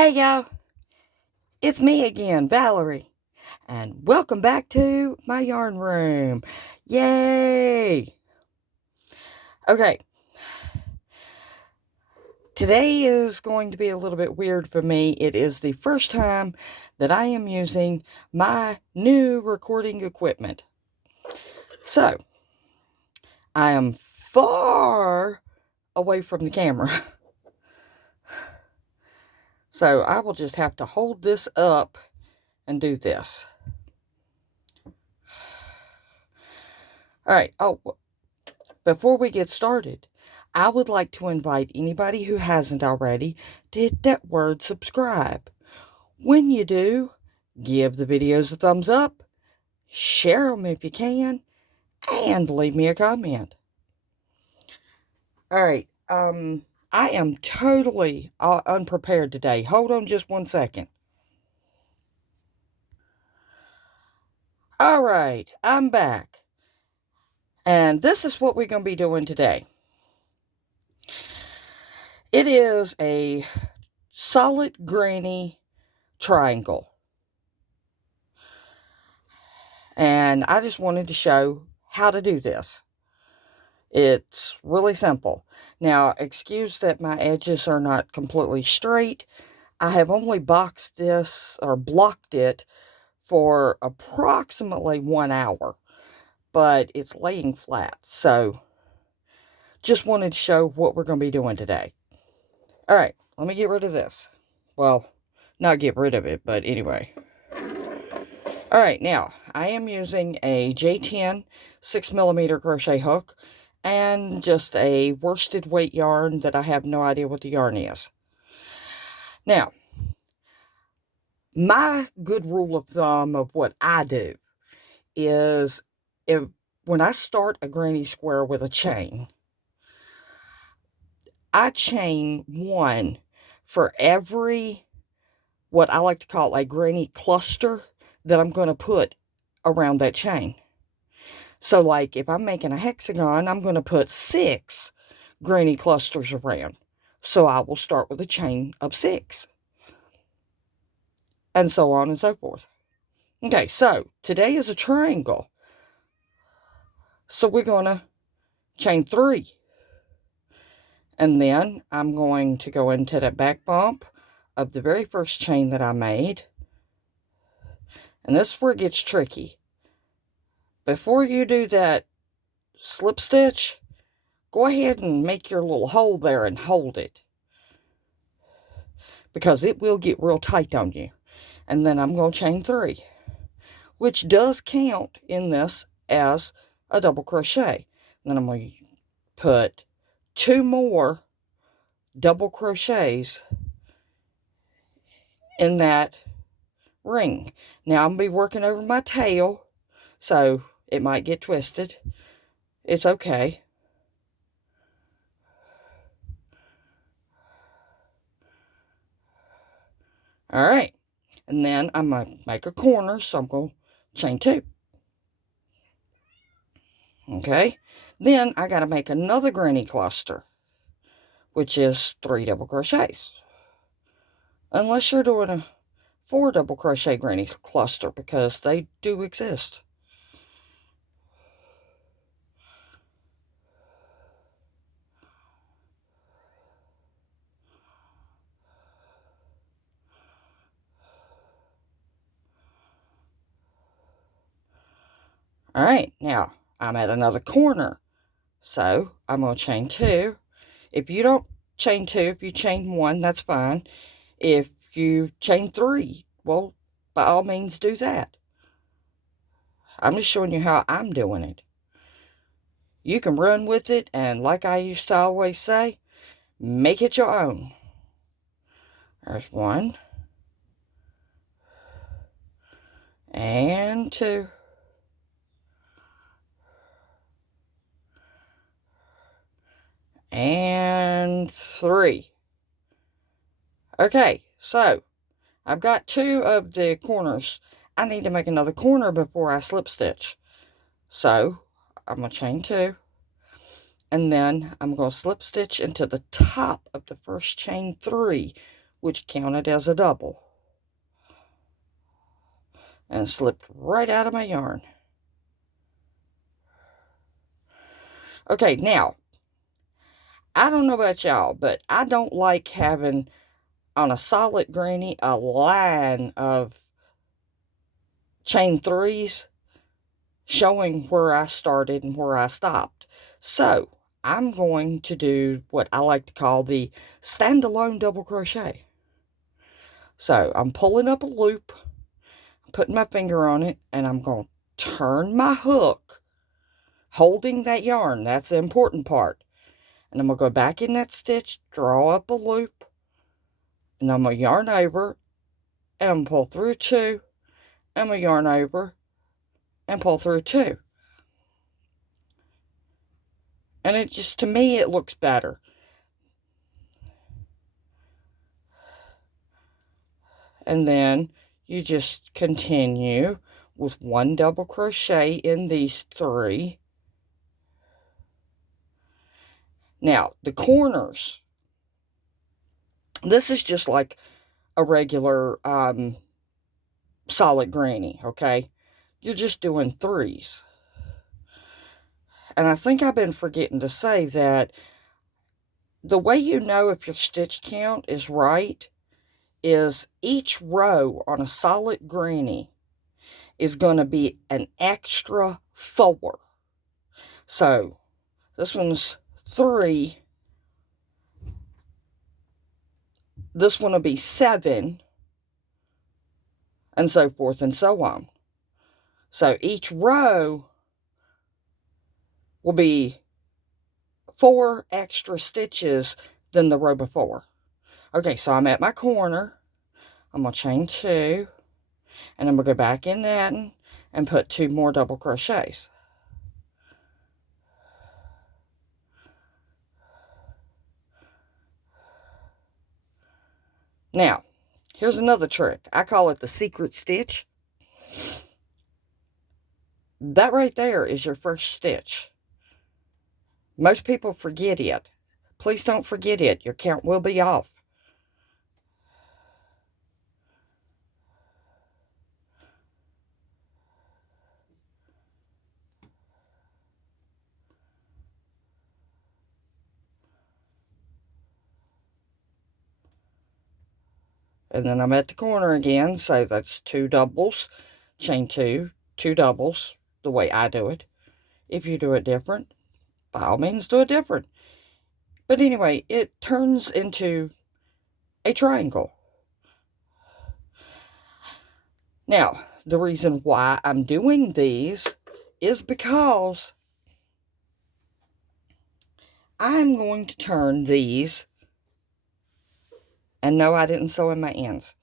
Hey y'all, it's me again, Valerie, and welcome back to my yarn room. Yay! Okay, today is going to be a little bit weird for me. It is the first time that I am using my new recording equipment. So, I am far away from the camera. So, I will just have to hold this up and do this. Alright, before we get started, I would like to invite anybody who hasn't already to hit that word subscribe. When you do, give the videos a thumbs up, share them if you can, and leave me a comment. Alright, I am totally unprepared today. Hold on just one second. Alright, I'm back. And this is what we're going to be doing today. It is a solid granny triangle. And I just wanted to show how to do this. It's really simple. Now, excuse that my edges are not completely straight. I have only boxed this or blocked it for approximately 1 hour, but it's laying flat. So, just wanted to show what we're going to be doing today. All right, let me get rid of this. Well, not get rid of it, but anyway. All right, now, I am using a J10 6mm crochet hook and just a worsted weight yarn that I have no idea what the yarn is. Now, my good rule of thumb of what I do is when I start a granny square with a chain, I chain one for every, what I like to call a granny cluster that I'm going to put around that chain. So, like, if I'm making a hexagon, I'm going to put 6 granny clusters around. So, I will start with a chain of 6. And so on and so forth. Okay, so, today is a triangle. So, we're going to chain 3. And then, I'm going to go into the back bump of the very first chain that I made. And this is where it gets tricky. Before you do that slip stitch, go ahead and make your little hole there and hold it, because it will get real tight on you. And then I'm going to chain 3, which does count in this as a double crochet. And then I'm going to put 2 more double crochets in that ring. Now I'm going to be working over my tail, so it might get twisted. It's okay. All right. And then I'm going to make a corner, so I'm going to chain 2. Okay. Then I got to make another granny cluster, which is 3 double crochets. Unless you're doing a 4 double crochet granny cluster, because they do exist. All right, now I'm at another corner, so I'm going to chain 2. If you don't chain 2, if you chain 1, that's fine. If you chain 3, well, by all means do that. I'm just showing you how I'm doing it. You can run with it, and like I used to always say, make it your own. There's 1. And 2. And 3. Okay, so I've got 2 of the corners. I need to make another corner before I slip stitch. So I'm going to chain 2. And then I'm going to slip stitch into the top of the first chain 3 which counted as a double. And slipped right out of my yarn. Okay, now, I don't know about y'all, but I don't like having on a solid granny a line of chain threes showing where I started and where I stopped. So I'm going to do what I like to call the standalone double crochet. So I'm pulling up a loop, putting my finger on it, and I'm going to turn my hook, holding that yarn. That's the important part. And I'm going to go back in that stitch, draw up a loop, and I'm going to yarn over, and I'm going to pull through two, and I'm going to yarn over, and pull through two. And it just, to me, it looks better. And then you just continue with one double crochet in these three. Now, the corners, this is just like a regular solid granny, okay? You're just doing threes. And I think I've been forgetting to say that the way you know if your stitch count is right is each row on a solid granny is going to be an extra 4. So this one's 3. This one will be 7. And so forth and so on. So each row will be 4 extra stitches than the row before. Okay, so I'm at my corner. I'm going to chain 2. And I'm going to go back in that and put 2 more double crochets. Now, here's another trick. I call it the secret stitch. That right there is your first stitch. Most people forget it. Please don't forget it. Your count will be off. And then I'm at the corner again, so that's 2 doubles, chain 2, 2 doubles, the way I do it. If you do it different, by all means do it different. But anyway, it turns into a triangle. Now, the reason why I'm doing these is because I'm going to turn these, and no, I didn't sew in my ends.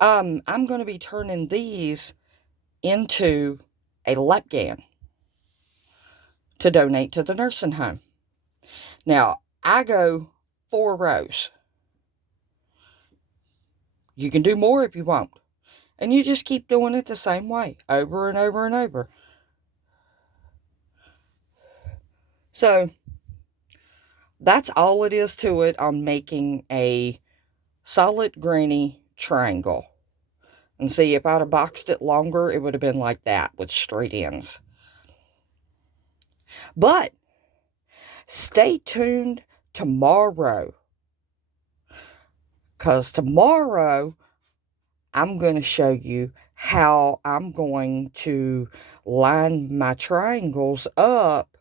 I'm going to be turning these into a Lapghan to donate to the nursing home. Now, I go 4 rows. You can do more if you want. And you just keep doing it the same way, over and over and over. So, that's all it is to it on making a solid granny triangle. And see, if I'd have boxed it longer, it would have been like that with straight ends. But stay tuned tomorrow, because tomorrow I'm going to show you how I'm going to line my triangles up.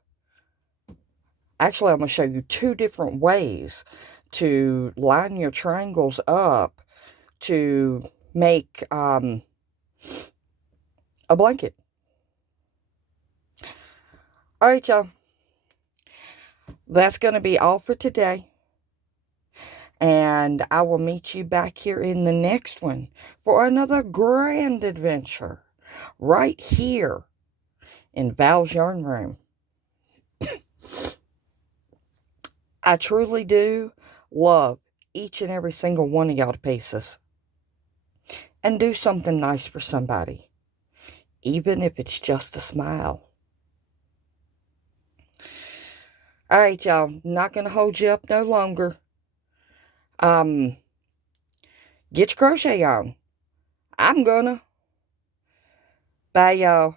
Actually, I'm going to show you 2 different ways to line your triangles up to make a blanket. All right, y'all. That's going to be all for today. And I will meet you back here in the next one for another grand adventure right here in Val's Yarn Room. I truly do love each and every single one of y'all to pieces. And do something nice for somebody, even if it's just a smile. All right, y'all. Not going to hold you up no longer. Get your crochet on. I'm gonna. Bye, y'all.